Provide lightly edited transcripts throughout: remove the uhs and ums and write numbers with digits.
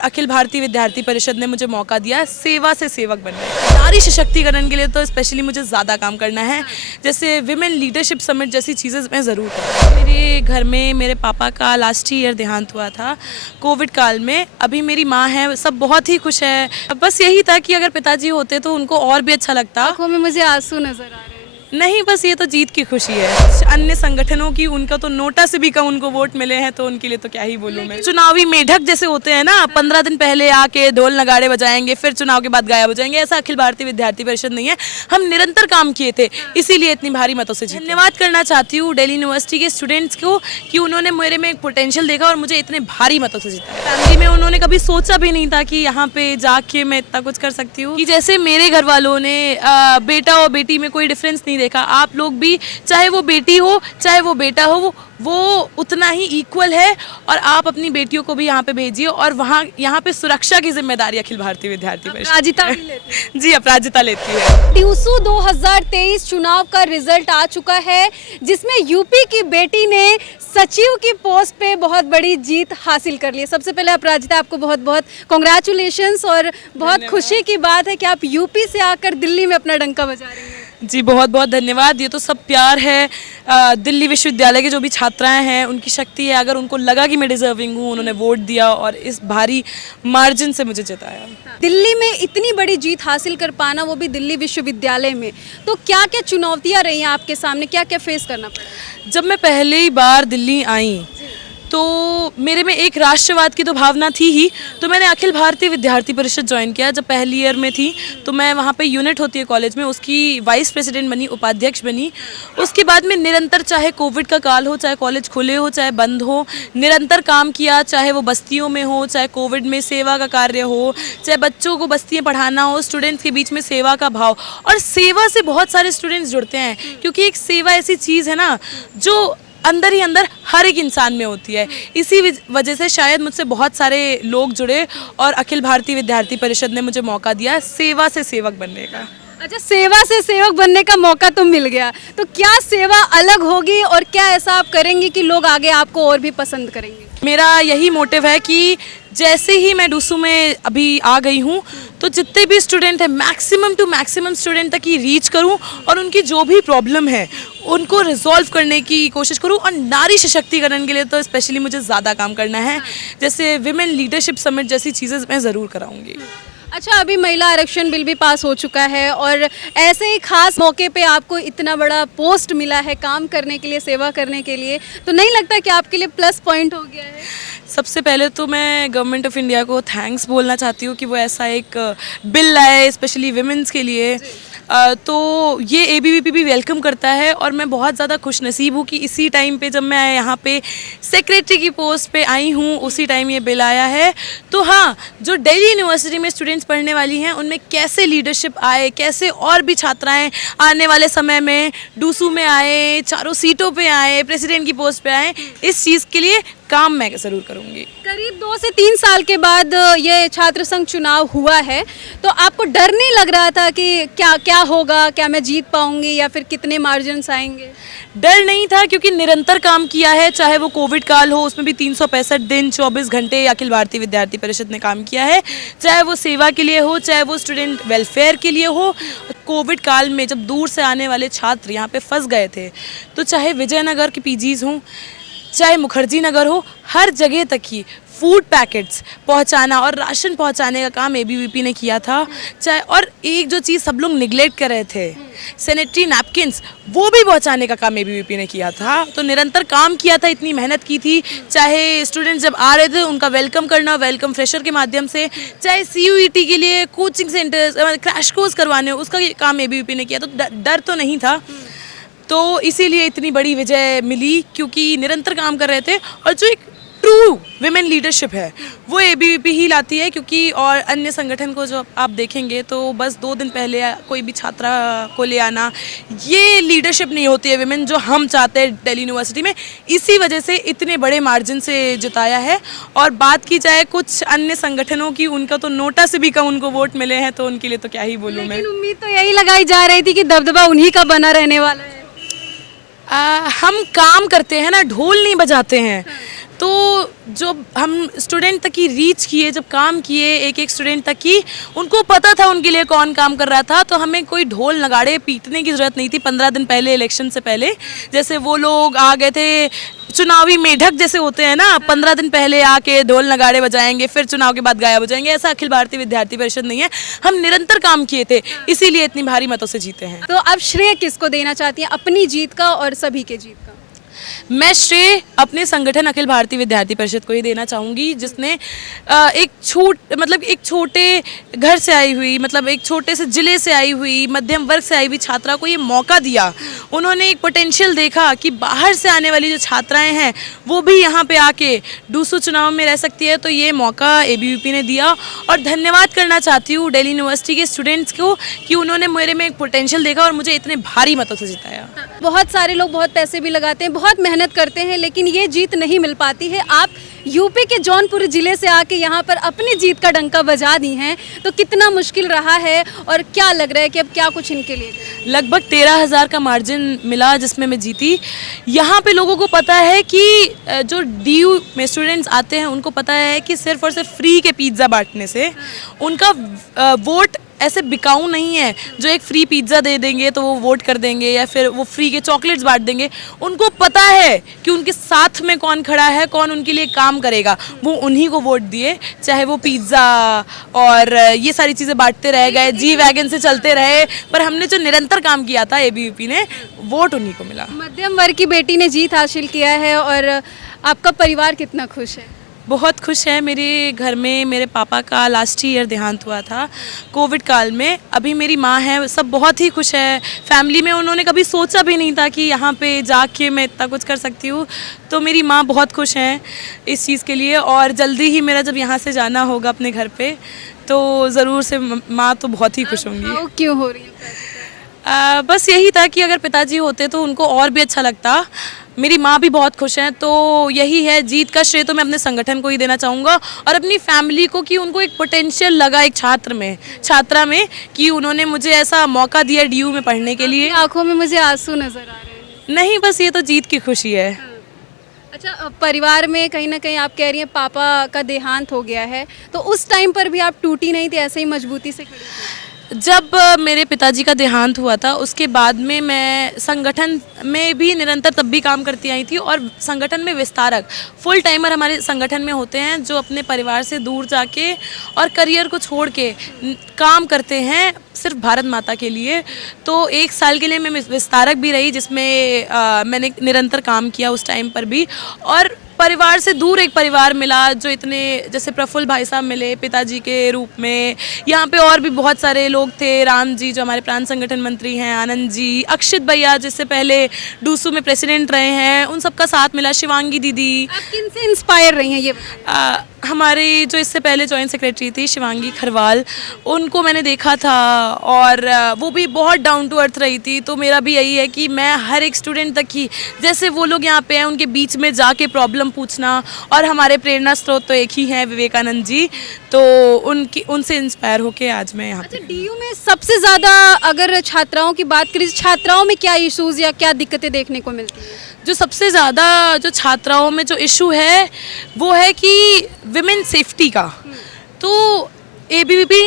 अखिल भारतीय विद्यार्थी परिषद ने मुझे मौका दिया सेवा से सेवक बनने का। नारी सशक्तिकरण के लिए तो स्पेशली मुझे ज़्यादा काम करना है, जैसे विमेन लीडरशिप समिट जैसी चीज़ें मैं ज़रूर करूँ। मेरे घर में मेरे पापा का लास्ट ईयर देहांत हुआ था कोविड काल में। अभी मेरी माँ है, सब बहुत ही खुश है। बस यही था कि अगर पिताजी होते तो उनको और भी अच्छा लगता। आँखों में मुझे आंसू नजर आ रहे हैं। नहीं, बस ये तो जीत की खुशी है। अन्य संगठनों की उनका तो नोटा से भी कम उनको वोट मिले हैं, तो उनके लिए तो क्या ही बोलूं मैं। चुनावी मेढक जैसे होते हैं ना, 15 दिन पहले आके ढोल नगाड़े बजाएंगे, फिर चुनाव के बाद गायब हो जाएंगे, ऐसा अखिल भारतीय विद्यार्थी परिषद नहीं है। हम निरंतर काम किए थे, इसीलिए इतनी भारी मतों से जीते। धन्यवाद करना चाहती हूँ दिल्ली यूनिवर्सिटी के स्टूडेंट्स को कि उन्होंने मेरे में एक पोटेंशियल देखा और मुझे इतने भारी मतों से जीता। फैमिली में उन्होंने कभी सोचा भी नहीं था कि यहाँ पे जाके मैं इतना कुछ कर सकती हूँ। कि जैसे मेरे घर वालों ने बेटा और बेटी में कोई डिफरेंस नहीं देखा। आप लोग भी, चाहे वो बेटी हो चाहे वो बेटा हो, वो उतना ही इक्वल है। और आप अपनी बेटियों को भी यहाँ पे भेजिए, और वहाँ यहाँ पे सुरक्षा की जिम्मेदारी अखिल भारतीय विद्यार्थी परिषद अपराजिता भी लेती है। जी, अपराजिता लेती है। ट्यूसू 2023 चुनाव का रिजल्ट आ चुका है, जिसमें यूपी की बेटी ने सचिव की पोस्ट पे बहुत बड़ी जीत हासिल कर ली है। सबसे पहले अपराजिता, आपको बहुत बहुत कॉन्ग्रेचुलेशंस, और बहुत खुशी की बात है कि आप यूपी से आकर दिल्ली में अपना डंका बजा रही हैं। जी, बहुत बहुत धन्यवाद। ये तो सब प्यार है दिल्ली विश्वविद्यालय के जो भी छात्राएं हैं, उनकी शक्ति है। अगर उनको लगा कि मैं डिजर्विंग हूँ, उन्होंने वोट दिया और इस भारी मार्जिन से मुझे जिताया। दिल्ली में इतनी बड़ी जीत हासिल कर पाना, वो भी दिल्ली विश्वविद्यालय में, तो क्या क्या चुनौतियाँ रही हैं आपके सामने, क्या क्या फेस करना पड़ा? जब मैं पहली बार दिल्ली आई तो मेरे में एक राष्ट्रवाद की तो भावना थी ही, तो मैंने अखिल भारतीय विद्यार्थी परिषद ज्वाइन किया। जब पहली ईयर में थी तो मैं वहाँ पे यूनिट होती है कॉलेज में, उसकी वाइस प्रेसिडेंट बनी, उपाध्यक्ष बनी। उसके बाद में निरंतर, चाहे कोविड का काल हो, चाहे कॉलेज खुले हो चाहे बंद हो, निरंतर काम किया। चाहे वो बस्तियों में हो, चाहे कोविड में सेवा का कार्य हो, चाहे बच्चों को बस्तियाँ पढ़ाना हो, स्टूडेंट्स के बीच में सेवा का भाव। और सेवा से बहुत सारे स्टूडेंट्स जुड़ते हैं, क्योंकि एक सेवा ऐसी चीज़ है ना जो अंदर ही अंदर हर एक इंसान में होती है। इसी वजह से शायद मुझसे बहुत सारे लोग जुड़े और अखिल भारतीय विद्यार्थी परिषद ने मुझे मौका दिया सेवा से सेवक बनने का। अच्छा, सेवा से सेवक बनने का मौका तो मिल गया, तो क्या सेवा अलग होगी और क्या ऐसा आप करेंगे कि लोग आगे आपको और भी पसंद करेंगे? मेरा यही मोटिव है कि जैसे ही मैं डूसू में अभी आ गई हूँ, तो जितने भी स्टूडेंट हैं, मैक्सिमम टू मैक्सिमम स्टूडेंट तक ही रीच करूँ और उनकी जो भी प्रॉब्लम है उनको रिजॉल्व करने की कोशिश करूँ। और नारी सशक्तिकरण के लिए तो स्पेशली मुझे ज़्यादा काम करना है, जैसे विमेन लीडरशिप समिट जैसी चीज़ें मैं ज़रूर कराऊँगी। अच्छा, अभी महिला आरक्षण बिल भी पास हो चुका है, और ऐसे ही खास मौके पे आपको इतना बड़ा पोस्ट मिला है काम करने के लिए, सेवा करने के लिए, तो नहीं लगता कि आपके लिए प्लस पॉइंट हो गया है? सबसे पहले तो मैं गवर्नमेंट ऑफ इंडिया को थैंक्स बोलना चाहती हूँ कि वो ऐसा एक बिल लाए स्पेशली विमेंस के लिए। तो ये एबीवीपी भी वेलकम करता है, और मैं बहुत ज़्यादा खुशनसीब हूँ कि इसी टाइम पे जब मैं यहाँ पे सेक्रेटरी की पोस्ट पे आई हूँ, उसी टाइम ये बिल आया है। तो हाँ, जो दिल्ली यूनिवर्सिटी में स्टूडेंट्स पढ़ने वाली हैं, उनमें कैसे लीडरशिप आए, कैसे और भी छात्राएं आने वाले समय में डूसू में आए, चारों सीटों पे आए, प्रेसिडेंट की पोस्ट पे आए, इस चीज़ के लिए काम मैं ज़रूर करूँगी। करीब 2 से 3 साल के बाद ये छात्र संघ चुनाव हुआ है, तो आपको डर नहीं लग रहा था कि क्या क्या होगा, क्या मैं जीत पाऊंगी या फिर कितने मार्जिन्स आएंगे? डर नहीं था, क्योंकि निरंतर काम किया है। चाहे वो कोविड काल हो, उसमें भी 365 दिन 24 घंटे अखिल भारतीय विद्यार्थी परिषद ने काम किया है। चाहे वो सेवा के लिए हो, चाहे वो स्टूडेंट वेलफेयर के लिए हो। कोविड काल में जब दूर से आने वाले छात्र यहाँ पे फंस गए थे, तो चाहे विजयनगर के पीजीज़ हों, चाहे मुखर्जी नगर हो, हर जगह तक ही फूड पैकेट्स पहुंचाना और राशन पहुंचाने का काम एबीवीपी ने किया था। चाहे, और एक जो चीज़ सब लोग निगलेक्ट कर रहे थे, सैनिटरी नैपकिन्स, वो भी पहुंचाने का काम एबीवीपी ने किया था। तो निरंतर काम किया था, इतनी मेहनत की थी। चाहे स्टूडेंट्स जब आ रहे थे उनका वेलकम करना, वेलकम फ्रेशर के माध्यम से, चाहे CUET के लिए कोचिंग सेंटर्स, क्रैश कोर्स करवाने, उसका काम एबीवीपी ने किया। तो डर तो नहीं था, तो इसीलिए इतनी बड़ी विजय मिली, क्योंकि निरंतर काम कर रहे थे। और जो एक ट्रू विमेन लीडरशिप है वो एबीवीपी ही लाती है, क्योंकि और अन्य संगठन को जो आप देखेंगे तो बस 2 दिन पहले कोई भी छात्रा को ले आना, ये लीडरशिप नहीं होती है विमेन जो हम चाहते हैं दिल्ली यूनिवर्सिटी में। इसी वजह से इतने बड़े मार्जिन से जिताया है। और बात की जाए कुछ अन्य संगठनों की, उनका तो नोटा से भी कम उनको वोट मिले हैं, तो उनके लिए तो क्या ही बोलूँ मैं। लेकिन उम्मीद तो यही लगाई जा रही थी कि दबदबा उन्हीं का बना रहने वाला है। हम काम करते हैं ना, ढोल नहीं बजाते हैं। तो जो हम स्टूडेंट तक की रीच किए, जब काम किए एक एक स्टूडेंट तक की, उनको पता था उनके लिए कौन काम कर रहा था, तो हमें कोई ढोल नगाड़े पीटने की ज़रूरत नहीं थी। 15 दिन पहले, इलेक्शन से पहले, जैसे वो लोग आ गए थे, चुनावी मेढक जैसे होते हैं ना, 15 दिन पहले आके ढोल नगाड़े बजाएंगे, फिर चुनाव के बाद गायब हो जाएंगे, ऐसा अखिल भारतीय विद्यार्थी परिषद नहीं है। हम निरंतर काम किए थे, इसीलिए इतनी भारी मतों से जीते हैं। तो आप श्रेय किसको देना चाहती हैं, अपनी जीत का और सभी के जीत का? मैं श्रेय अपने संगठन अखिल भारतीय विद्यार्थी परिषद को ही देना चाहूँगी, जिसने एक छोटे घर से आई हुई, मतलब एक छोटे से ज़िले से आई हुई, मध्यम वर्ग से आई हुई छात्रा को ये मौका दिया। उन्होंने एक पोटेंशियल देखा कि बाहर से आने वाली जो छात्राएं हैं वो भी यहाँ पे आके डूसू चुनाव में रह सकती है, तो ये मौका ABVP ने दिया। और धन्यवाद करना चाहती हूँ दिल्ली यूनिवर्सिटी के स्टूडेंट्स को कि उन्होंने मेरे में एक पोटेंशियल देखा और मुझे इतने भारी मतों से जिताया। बहुत सारे लोग बहुत पैसे भी लगाते हैं, बहुत मेहनत करते हैं, लेकिन ये जीत नहीं मिल पाती है। आप यूपी के जौनपुर जिले से आके यहाँ पर अपनी जीत का डंका बजा दी हैं, तो कितना मुश्किल रहा है और क्या लग रहा है कि अब क्या कुछ इनके लिए? लगभग 13,000 का मार्जिन मिला जिसमें मैं जीती। यहाँ पे लोगों को पता है कि जो DU में स्टूडेंट्स आते हैं उनको पता है कि सिर्फ और सिर्फ फ्री के पिज़्ज़ा बांटने से उनका वोट ऐसे बिकाऊ नहीं है। जो एक फ्री पिज़्ज़ा दे देंगे तो वो वोट कर देंगे, या फिर वो फ्री के चॉकलेट्स बांट देंगे। उनको पता है कि उनके साथ में कौन खड़ा है, कौन उनके लिए काम करेगा, वो उन्हीं को वोट दिए। चाहे वो पिज़्ज़ा और ये सारी चीज़ें बांटते रह गए, G वैगन से चलते रहे, पर हमने जो निरंतर काम किया था ABVP ने, वोट उन्हीं को मिला। मध्यम वर्ग की बेटी ने जीत हासिल किया है और आपका परिवार कितना खुश है? बहुत खुश है। मेरे घर में मेरे पापा का लास्ट ईयर देहांत हुआ था कोविड काल में। अभी मेरी माँ है, सब बहुत ही खुश है। फैमिली में उन्होंने कभी सोचा भी नहीं था कि यहाँ पे जाके मैं इतना कुछ कर सकती हूँ, तो मेरी माँ बहुत खुश हैं इस चीज़ के लिए। और जल्दी ही मेरा जब यहाँ से जाना होगा अपने घर पे, तो ज़रूर से माँ तो बहुत ही खुश होंगी। क्यों हो रही है? बस यही था कि अगर पिताजी होते तो उनको और भी अच्छा लगता। मेरी माँ भी बहुत खुश हैं, तो यही है। जीत का श्रेय तो मैं अपने संगठन को ही देना चाहूँगा और अपनी फैमिली को, कि उनको एक पोटेंशियल लगा एक छात्रा में कि उन्होंने मुझे ऐसा मौका दिया DU में पढ़ने के लिए। आंखों में मुझे आंसू नजर आ रहे हैं। नहीं, बस ये तो जीत की खुशी है। अच्छा, परिवार में कहीं ना कहीं आप कह रही हैं पापा का देहांत हो गया है, तो उस टाइम पर भी आप टूटी नहीं थी, ऐसे ही मजबूती से खड़ी थी? जब मेरे पिताजी का देहांत हुआ था उसके बाद में मैं संगठन में भी निरंतर तब भी काम करती आई थी, और संगठन में विस्तारक फुल टाइमर हमारे संगठन में होते हैं जो अपने परिवार से दूर जाके और करियर को छोड़ के काम करते हैं सिर्फ भारत माता के लिए। तो 1 साल के लिए मैं विस्तारक भी रही, जिसमें मैंने निरंतर काम किया उस टाइम पर भी। और परिवार से दूर एक परिवार मिला जो इतने, जैसे प्रफुल्ल भाई साहब मिले पिताजी के रूप में। यहाँ पे और भी बहुत सारे लोग थे, राम जी जो हमारे प्रांत संगठन मंत्री हैं, आनंद जी, अक्षित भैया जिससे पहले डूसू में प्रेसिडेंट रहे हैं, उन सबका साथ मिला, शिवांगी दीदी। आप किन से इंस्पायर रही हैं ये? हमारी जो इससे पहले जॉइंट सेक्रेटरी थी शिवांगी खरवाल, उनको मैंने देखा था और वो भी बहुत डाउन टू अर्थ रही थी। तो मेरा भी यही है कि मैं हर एक स्टूडेंट तक ही, जैसे वो लोग यहाँ पे हैं उनके बीच में जाके प्रॉब्लम पूछना। और हमारे प्रेरणा स्रोत तो एक ही हैं, विवेकानंद जी, तो उनसे इंस्पायर होके आज मैं यहाँ पे। अच्छा, DU में सबसे ज़्यादा अगर छात्राओं की बात करें, छात्राओं में क्या इश्यूज़ या क्या दिक्कतें देखने को मिलती हैं? जो सबसे ज़्यादा जो छात्राओं में जो इशू है वो है कि विमेन सेफ्टी का। तो ABVP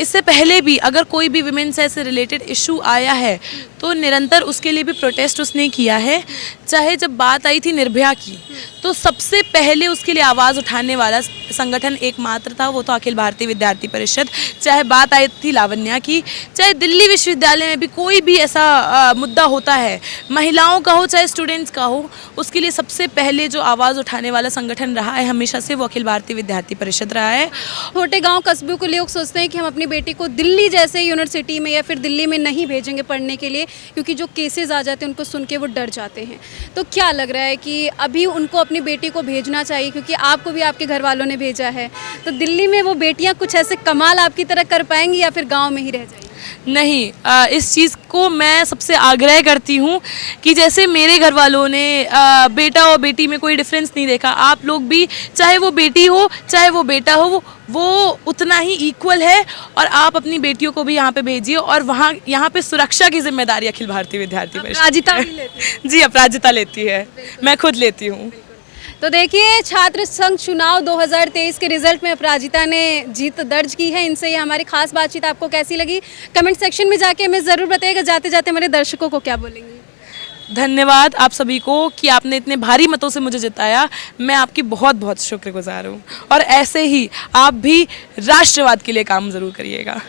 इससे पहले भी अगर कोई भी विमेन से रिलेटेड इशू आया है तो निरंतर उसके लिए भी प्रोटेस्ट उसने किया है। चाहे जब बात आई थी निर्भया की, तो सबसे पहले उसके लिए आवाज़ उठाने वाला संगठन एकमात्र था, वो तो अखिल भारतीय विद्यार्थी परिषद। चाहे बात आई थी लावण्या की, चाहे दिल्ली विश्वविद्यालय में भी कोई भी ऐसा मुद्दा होता है, महिलाओं का हो चाहे स्टूडेंट्स का हो, उसके लिए सबसे पहले जो आवाज़ उठाने वाला संगठन रहा है हमेशा से, वो अखिल भारतीय विद्यार्थी परिषद रहा है। छोटे गाँव कस्बों को लोग सोचते हैं कि हम अपनी बेटी को दिल्ली जैसे यूनिवर्सिटी में या फिर दिल्ली में नहीं भेजेंगे पढ़ने के लिए, क्योंकि जो केसेस आ जाते हैं उनको सुन के वो डर जाते हैं। तो क्या लग रहा है कि अभी उनको अपनी बेटी को भेजना चाहिए, क्योंकि आपको भी आपके घर वालों ने भेजा है, तो दिल्ली में वो बेटियां कुछ ऐसे कमाल आपकी तरह कर पाएंगी या फिर गांव में ही रह जाएंगी? नहीं, इस चीज़ को मैं सबसे आग्रह करती हूँ कि जैसे मेरे घर वालों ने बेटा और बेटी में कोई डिफरेंस नहीं देखा, आप लोग भी, चाहे वो बेटी हो चाहे वो बेटा हो, वो उतना ही इक्वल है। और आप अपनी बेटियों को भी यहाँ पे भेजिए, और वहाँ यहाँ पे सुरक्षा की जिम्मेदारी अखिल भारतीय विद्यार्थी परिषद अपराजिता भी लेती है। जी, अपराजिता लेती है, मैं खुद लेती हूँ। तो देखिए, छात्र संघ चुनाव 2023 के रिजल्ट में अपराजिता ने जीत दर्ज की है। इनसे ये हमारी खास बातचीत आपको कैसी लगी, कमेंट सेक्शन में जाके हमें ज़रूर बताइएगा। जाते जाते हमारे दर्शकों को क्या बोलेंगे? धन्यवाद आप सभी को कि आपने इतने भारी मतों से मुझे जिताया। मैं आपकी बहुत बहुत शुक्रगुजार हूँ और ऐसे ही आप भी राष्ट्रवाद के लिए काम ज़रूर करिएगा।